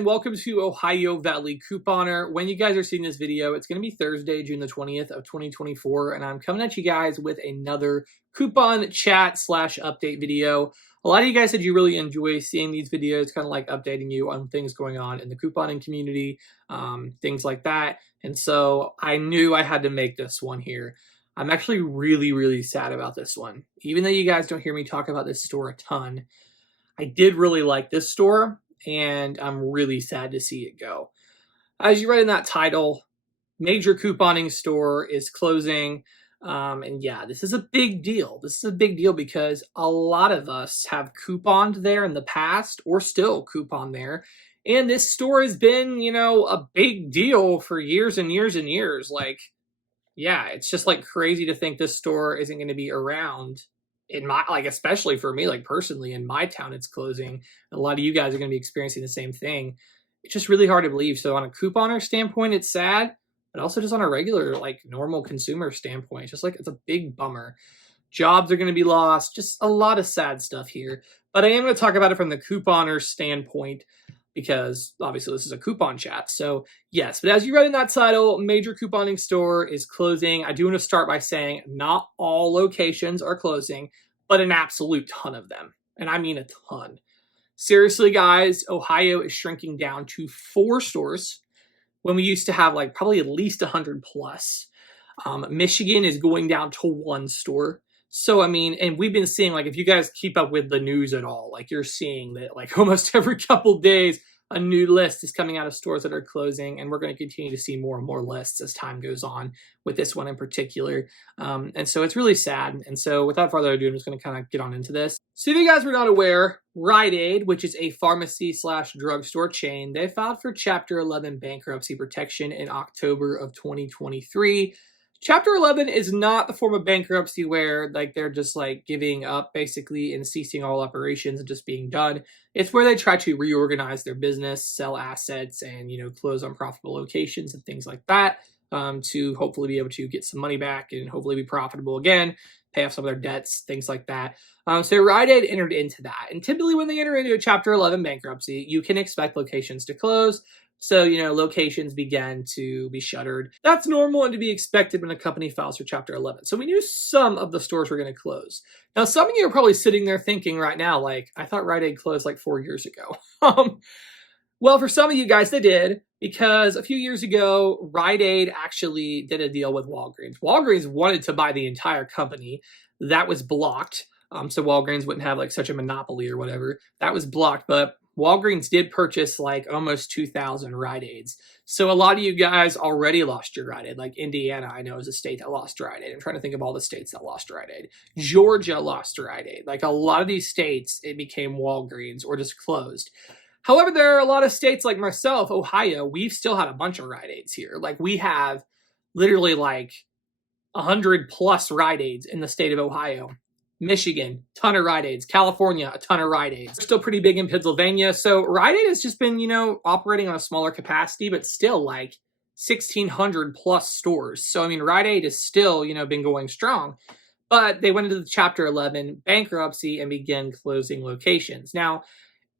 again, welcome to Ohio Valley Couponer. When you guys are seeing this video, it's going to be Thursday, June the 20th of 2024, and I'm coming at you guys with another coupon chat / update video. A lot of you guys said you really enjoy seeing these videos, kind of like updating you on things going on in the couponing community, things like that. And so I knew I had to make this one here. I'm actually really sad about this one. Even though you guys don't hear me talk about this store a ton, I did really like this store, and I'm really sad to see it go. As you read in that title, major couponing store is closing. And yeah, this is a big deal. This is a big deal because a lot of us have couponed there in the past or still coupon there. And this store has been, a big deal for years and years and years. Like, yeah, it's just like crazy to think this store isn't going to be around in my, especially for me, personally in my town, it's closing. A lot of you guys are going to be experiencing the same thing. It's just really hard to believe. So on a couponer standpoint, it's sad, but also just on a regular, normal consumer standpoint, it's just it's a big bummer. Jobs are going to be lost, just a lot of sad stuff here. But I am going to talk about it from the couponer standpoint, because obviously this is a coupon chat. So yes, but as you read in that title, major couponing store is closing. I do want to start by saying not all locations are closing, but an absolute ton of them. And I mean a ton. Seriously, guys, Ohio is shrinking down to 4 stores when we used to have probably at least 100 plus. Michigan is going down to 1 store. So, I mean, and we've been seeing, if you guys keep up with the news at all, you're seeing that, almost every couple days, a new list is coming out of stores that are closing, and we're going to continue to see more and more lists as time goes on with this one in particular. And so it's really sad. And so without further ado, I'm just going to kind of get on into this. So if you guys were not aware, Rite Aid, which is a pharmacy / drugstore chain, they filed for Chapter 11 bankruptcy protection in October of 2023. Chapter 11 is not the form of bankruptcy where they're just giving up basically and ceasing all operations and just being done. It's where they try to reorganize their business, sell assets, and close unprofitable locations and things like that, to hopefully be able to get some money back and hopefully be profitable again, pay off some of their debts, things like that. So Rite Aid entered into that. And typically when they enter into a Chapter 11 bankruptcy, you can expect locations to close. So, locations began to be shuttered. That's normal and to be expected when a company files for Chapter 11. So we knew some of the stores were going to close. Now, some of you are probably sitting there thinking right now, I thought Rite Aid closed 4 years ago. Well, for some of you guys, they did, because a few years ago, Rite Aid actually did a deal with Walgreens. Walgreens wanted to buy the entire company. That was blocked. So Walgreens wouldn't have such a monopoly or whatever. That was blocked, but Walgreens did purchase almost 2,000 Rite Aids. So a lot of you guys already lost your Rite Aid. Indiana, I know, is a state that lost Rite Aid. I'm trying to think of all the states that lost Rite Aid. Georgia lost Rite Aid. A lot of these states, it became Walgreens or just closed. However, there are a lot of states like myself, Ohio, we've still had a bunch of Rite Aids here. We have literally 100 plus Rite Aids in the state of Ohio. Michigan, ton of Rite Aids. California, a ton of Rite Aids. They're still pretty big in Pennsylvania. So Rite Aid has just been, operating on a smaller capacity, but still 1,600 plus stores. So, I mean, Rite Aid is still, been going strong. But they went into the Chapter 11 bankruptcy and began closing locations. Now,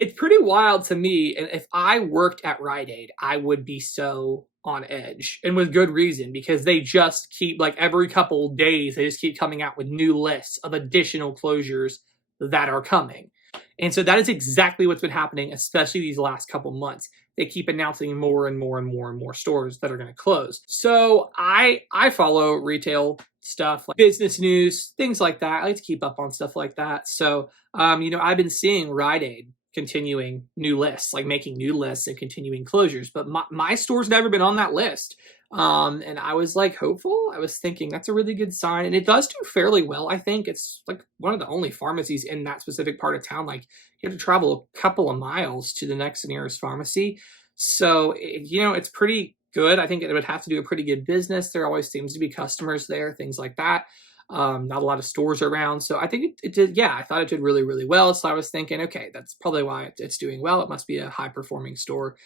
it's pretty wild to me. And if I worked at Rite Aid, I would be so on edge, and with good reason, because they just keep every couple of days, they just keep coming out with new lists of additional closures that are coming. And so that is exactly what's been happening, especially these last couple months. They keep announcing more and more and more and more stores that are going to close. So I follow retail stuff, business news, things like that. I like to keep up on stuff like that. So, I've been seeing Rite Aid continuing new lists, making new lists and continuing closures. But my store's never been on that list. And I was hopeful. I was thinking that's a really good sign. And it does do fairly well, I think. It's one of the only pharmacies in that specific part of town. You have to travel a couple of miles to the next nearest pharmacy. So, it's pretty good. I think it would have to do a pretty good business. There always seems to be customers there, things like that. Not a lot of stores around. So I think it did, I thought it did really, really well. So I was thinking, okay, that's probably why it's doing well. It must be a high performing store.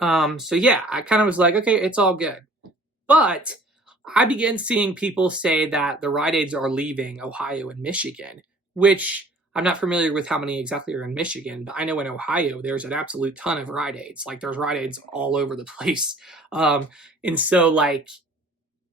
So yeah, I kind of was okay, it's all good. But I began seeing people say that the Rite Aids are leaving Ohio and Michigan, which I'm not familiar with how many exactly are in Michigan, but I know in Ohio, there's an absolute ton of Rite Aids. Like there's Rite Aids all over the place. And so like,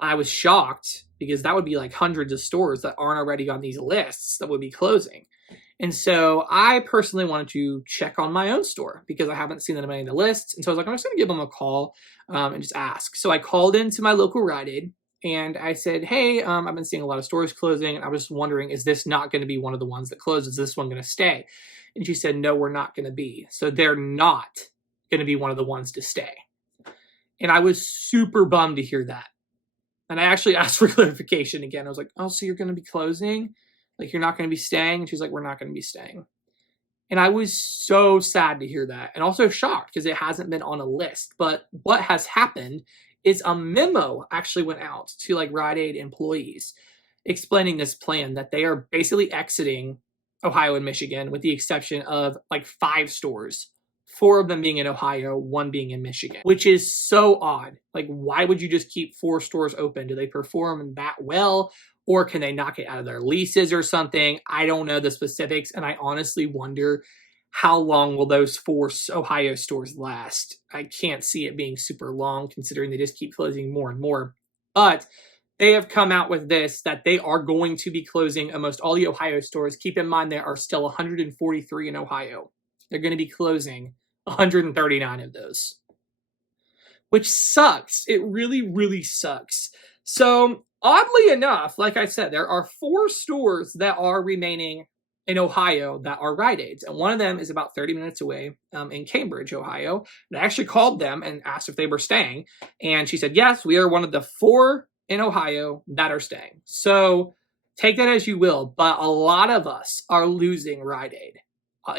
I was shocked because that would be like hundreds of stores that aren't already on these lists that would be closing. And so I personally wanted to check on my own store because I haven't seen that on any of the lists. And so I was like, I'm just going to give them a call and just ask. So I called into my local Rite Aid and I said, hey, I've been seeing a lot of stores closing. And I was just wondering, is this not going to be one of the ones that closes? Is this one going to stay? And she said, no, we're not going to be. So they're not going to be one of the ones to stay. And I was super bummed to hear that. And I actually asked for clarification again. I was like, oh, so you're going to be closing? Like, you're not going to be staying? And she's like, we're not going to be staying. And I was so sad to hear that and also shocked because it hasn't been on a list. But what has happened is a memo actually went out to like Rite Aid employees explaining this plan that they are basically exiting Ohio and Michigan with the exception of like 5 stores. 4 of them being in Ohio, 1 being in Michigan, which is so odd. Like, why would you just keep 4 stores open? Do they perform that well? Or can they knock it out of their leases or something? I don't know the specifics. And I honestly wonder how long will those 4 Ohio stores last? I can't see it being super long considering they just keep closing more and more. But they have come out with this, that they are going to be closing almost all the Ohio stores. Keep in mind, there are still 143 in Ohio. They're going to be closing 139 of those, which sucks. It really, really sucks. So oddly enough, like I said, there are 4 stores that are remaining in Ohio that are Rite Aids. And one of them is about 30 minutes away in Cambridge, Ohio. And I actually called them and asked if they were staying. And she said, yes, we are one of the 4 in Ohio that are staying. So take that as you will. But a lot of us are losing Rite Aid.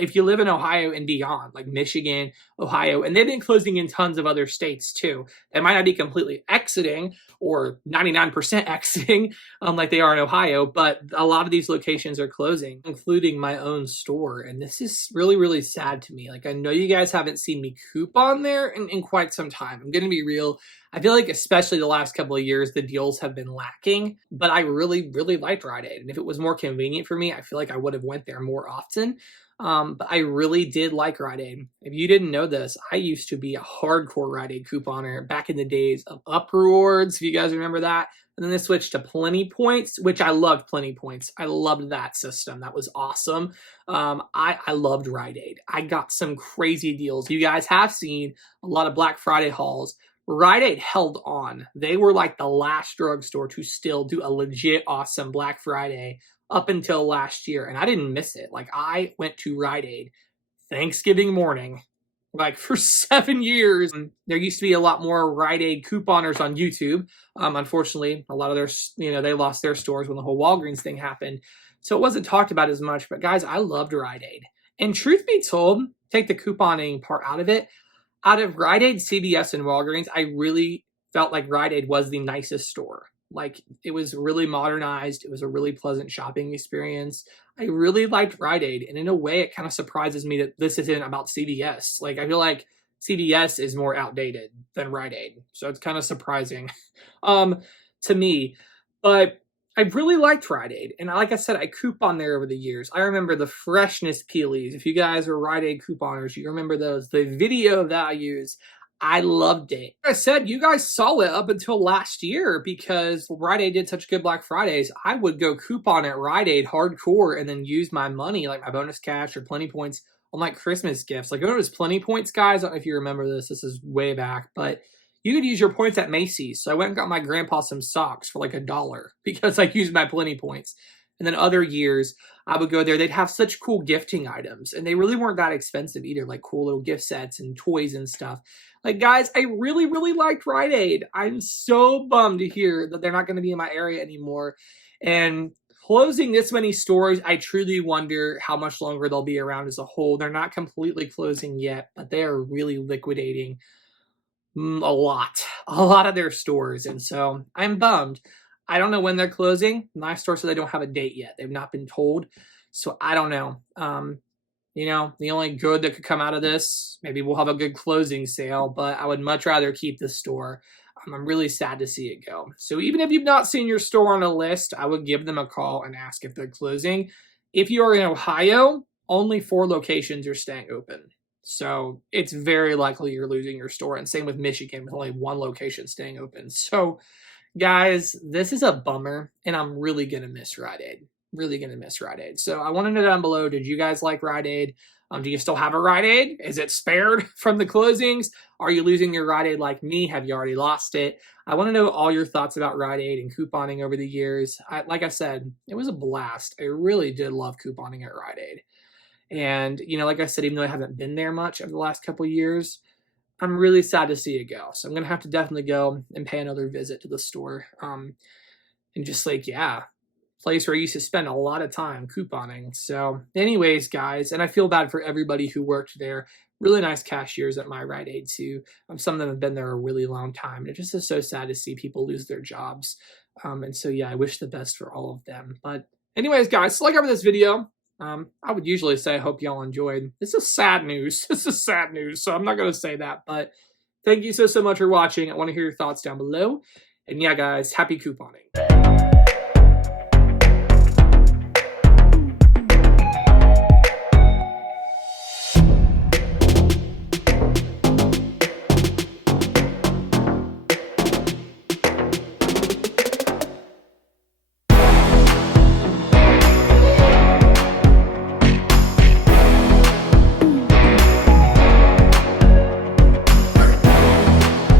If you live in Ohio and beyond, like Michigan, Ohio, and they've been closing in tons of other states too. They might not be completely exiting or 99% exiting like they are in Ohio, but a lot of these locations are closing, including my own store. And this is really, really sad to me. Like, I know you guys haven't seen me coupon there in quite some time. I'm going to be real. I feel like especially the last couple of years, the deals have been lacking, but I really, really liked Rite Aid. And if it was more convenient for me, I feel like I would have went there more often. But I really did like Rite Aid. If you didn't know this, I used to be a hardcore Rite Aid couponer back in the days of Up Rewards, if you guys remember that. And then they switched to Plenty Points, which I loved Plenty Points. I loved that system. That was awesome. I loved Rite Aid. I got some crazy deals. You guys have seen a lot of Black Friday hauls. Rite Aid held on. They were like the last drugstore to still do a legit awesome Black Friday up until last year, and I didn't miss it. Like, I went to Rite Aid Thanksgiving morning, like, for 7 years. And there used to be a lot more Rite Aid couponers on YouTube. Unfortunately, a lot of their, they lost their stores when the whole Walgreens thing happened. So it wasn't talked about as much, but guys, I loved Rite Aid. And truth be told, take the couponing part out of it, out of Rite Aid, CVS, and Walgreens, I really felt like Rite Aid was the nicest store. Like, it was really modernized. It was a really pleasant shopping experience. I really liked Rite Aid. And in a way, it kind of surprises me that this isn't about CVS. Like, I feel like CVS is more outdated than Rite Aid. So it's kind of surprising to me. But I really liked Rite Aid. And like I said, I couponed there over the years. I remember the freshness peelies. If you guys were Rite Aid couponers, you remember those. The video values. I loved it. Like I said, you guys saw it up until last year because Rite Aid did such good Black Fridays. I would go coupon at Rite Aid hardcore and then use my money, like my bonus cash or Plenty Points, on like Christmas gifts. Like, it was Plenty Points, guys. I don't know if you remember this. This is way back, but you could use your points at Macy's. So I went and got my grandpa some socks for like $1 because I used my Plenty Points. And then other years, I would go there. They'd have such cool gifting items, and they really weren't that expensive either, like cool little gift sets and toys and stuff. Like, guys, I really, really liked Rite Aid. I'm so bummed to hear that they're not going to be in my area anymore. And closing this many stores, I truly wonder how much longer they'll be around as a whole. They're not completely closing yet, but they are really liquidating a lot of their stores. And so I'm bummed. I don't know when they're closing. My store said they don't have a date yet. They've not been told. So I don't know. The only good that could come out of this, maybe we'll have a good closing sale, but I would much rather keep the store. I'm really sad to see it go. So even if you've not seen your store on a list, I would give them a call and ask if they're closing. If you are in Ohio, only 4 locations are staying open. So it's very likely you're losing your store. And same with Michigan with only 1 location staying open. So guys, this is a bummer, and I'm really going to miss Rite Aid. Really going to miss Rite Aid. So I want to know down below, did you guys like Rite Aid? Do you still have a Rite Aid? Is it spared from the closings? Are you losing your Rite Aid like me? Have you already lost it? I want to know all your thoughts about Rite Aid and couponing over the years. Like I said, it was a blast. I really did love couponing at Rite Aid. And, like I said, even though I haven't been there much over the last couple of years, I'm really sad to see it go. So I'm going to have to definitely go and pay another visit to the store. And just place where I used to spend a lot of time couponing. So anyways, guys, and I feel bad for everybody who worked there. Really nice cashiers at my Rite Aid too. Some of them have been there a really long time. And it just is so sad to see people lose their jobs. And so, I wish the best for all of them. But anyways, guys, so like over this video, I would usually say I hope y'all enjoyed. This is sad news. This is sad news, so I'm not going to say that. But thank you so much for watching. I want to hear your thoughts down below. And guys, happy couponing.